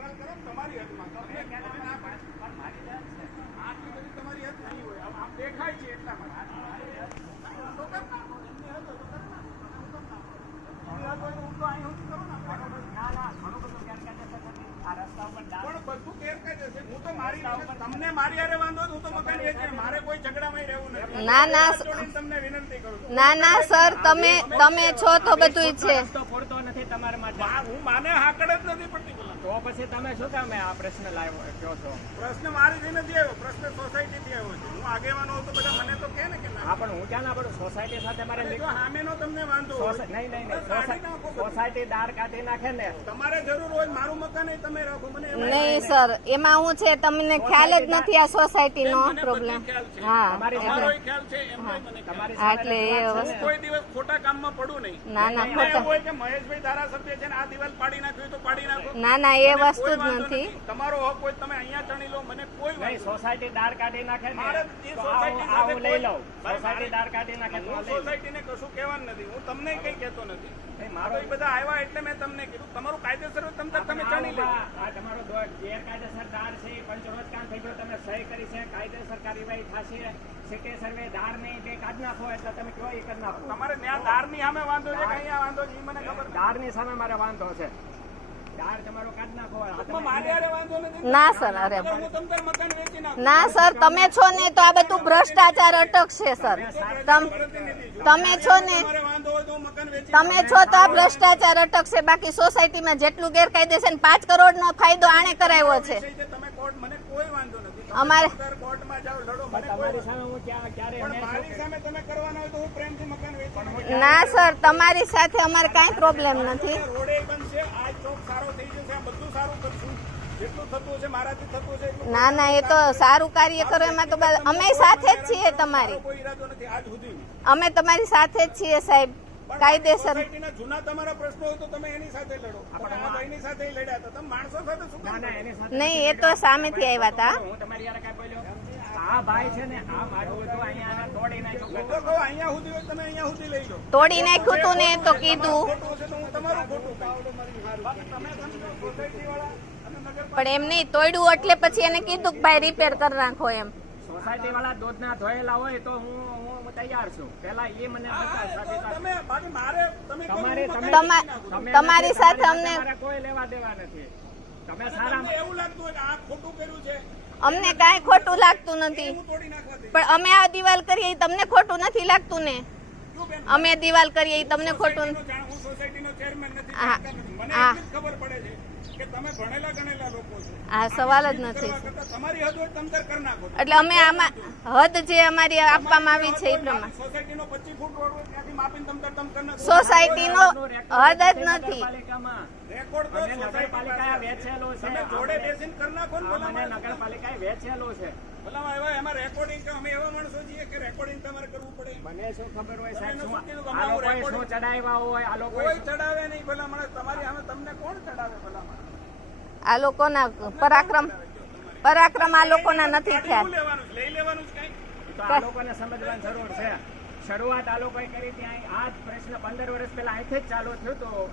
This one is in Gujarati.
ને ના. ના. ને. આપણે. પણ બધું ગેરકાયદેસર. હું તો મારી રીતે- તમને મારી હારે વાંધો હોય તો હું તો મકાન વેચીને મારે કોઈ ઝઘડામાં રહેવું નથી. ના, ના, હાથ તમને વિનંતી કરું ના ના સર તમે તમે છો તો બધું છે નથી તમારા માટે. હું માને હાકડ જ નથી પડતી. તો પછી તમે શું કામ આ પ્રશ્ન લાવ્યો કહો છો? પ્રશ્ન મારીથી નથી આવ્યો પ્રશ્ન સોસાયટીથી આવ્યો છે. હું આગેવાનો હતો બધા મને તો કે ને કે હા પણ હું ક્યાં ના પડું? સોસાયટી સાથે મારે સામેનો તમને વાંધો નહીં નહીં નહીં. સોસાયટી દાર કાઢી નાખે ને. તમારે જરૂર હોય મારું મકાન તમે રાખો મને નહીં સર એમાં હું છે તમને ખ્યાલ જ નથી આ સોસાયટી નો પ્રોબ્લેમ. હા એટલે એ વસ્તુ કોઈ દિવસ ખોટા કામમાં પડું નહીં. ના ના ખોટા હોય કે મહેશભાઈ ધારાસભ્ય છે આ દિવાલ પાડી નાખ્યું તો પાડી નાખો. ના ના એ વસ્તુ જ નથી. તમારો હક હોય તમે અહીંયા ચણી લો મને કોઈ નહીં સોસાયટી દાર કાઢી નાખે ને મારે એ સોસાયટી લઈ લઉં. સોસાયટી દાર કાઢી નાખે લઈ લઉં. સોસાયટીને કશું કહેવાનું નથી. હું તમને કઈ કહેતો નથી. મારો મારો એ બધા આવ્યા એટલે મેં તમને કીધું. તમારું કાયદેસર હોય તમ તમે જાણી આ તમારો ગેરકાયદેસર દાર છે પંચરોજ કામ થઈ ગયો તમે સહી કરી છે કાયદેસર કાર્યવાહી થશે. સિટી સર્વે દાર નહીં બે કાઢ નાખો એટલે તમે કયો એ કરી નાખો. તમારે ત્યાં દારની સામે વાંધો છે કે અહીંયા વાંધો છે? મને ખબર દારની સામે મારે વાંધો છે. દાર ના? સર અરે ના સર તમે છો ને તો આ બધું ભ્રષ્ટાચાર અટકશે સર. તમે છો ને તમે છો તો આ ભ્રષ્ટાચાર અટકશે બાકી સોસાયટીમાં જેટલું ગેરકાયદેસર પાંચ કરોડનો ફાયદો આણે કરાવ્યો છે. વિષય છે તમે કોર્ટ મને કોઈ વાંધો નથી. તમે અમારે- અંદર કોર્ટમાં જાઓ લડો મને કોઈ તમારી સામે હું ક્યાં ક્યારે પણ મેં મારી સામે તમે કરવાના હોય તો હું પ્રેમથી મકાન વેચી નાખું. ના સર તમારી સાથે અમારે કાંઈ પ્રોબ્લેમ નથી. રોડે બનશે આ ચોક સારો થઈ જશે આ બધું સારું કરશું. જેટલું થતું હશે મારાથી થતું હશે એટલું ના ના એ તો સારું કાર્ય કરો. એમાં તો બા- અમે સાથે જ છીએ તમારી. મારો કોઈ ઈરાદો નથી. આજ સુધી. અમે તમારી સાથે જ છીએ સાહેબ. કાયદેસર જૂના તમારા પ્રશ્નો હોય તો તમે એની સાથે લડો. તમે સાથે લડ્યા હતા. તમે માણસો સાથે શું ના કામ ના લડો? એની સાથે નહીં એ તો સામેથી આવ્યા હતા. હું તમારી યાર કાંઈ બોલ્યો? આ ભાઈ છે ને આ મારું બધું અહીંયા તોડી નાખ્યું. તો કહું અહીંયા સુધી હોય તમે અહીંયા સુધી લઈ લો. તોડી નાખ્યું તું ને તો કીધું. હું તમારું ખોટું તમે પણ એમ નહીં તોડ્યું એટલે પછી એને કીધું કે ભાઈ રિપેર કરી નાખો એમ. સોસાયટી વાળા દૂધના ધોયેલા હોય તો હું હું તૈયાર છું. પેલા એ મને તમારે- સાથે અમને- કોઈ લેવા દેવા નથી. તમે સારા એવું લાગતું હોય આ ખોટું કર્યું છે. અમને કાંઈ ખોટું લાગતું નથી. પણ અમે આ દિવાલ કરીએ તમને ખોટું નથી લાગતું ને? અમે દિવાલ કરીએ તમને ખોટું હું સોસાયટીનો ચેરમેન નથી, હા. આ સવાલ જ નથી. એટલે અમે આમાં હદ જે અમારી આપવામાં આવી છે એ પ્રમાણે. સોસાયટીનો 25 ફૂટ રોડ હોય ત્યાંથી માપીને તમ તાર તમ કરી નાખો. સોસાયટીનો હદ જ નથી. નગરપાલિકામાં. રેકોર્ડ તો અને સોસાયટી નગરપાલિકાએ પાસે વેચેલો છે. તમે જોડે બેસીને કરી નાખો ને આ મને ભલામણ. નગરપાલિકાએ વેચેલો છે. ભલામણ એવા એમાં રેકોર્ડિંગ કે અમે એવા માણસો છીએ કે રેકોર્ડિંગ તમારે કરવું પડે. મને શું ખબર હોય સાહેબ? શું શું કીધું કે આ અમારું લોકોએ શું recording- ચડાવ્યા હોય? આ ચડાવે નહીં સામે તમને કોણ ચડાવે ભલામણ આ લોકોના પરાક્રમ પરાક્રમ આ લોકોના નથી થયા. શરૂઆત આ લોકોએ કરી ત્યાં આ પ્રશ્ન પંદર વર્ષ પહેલા અહીંથી જ ચાલુ થયો તો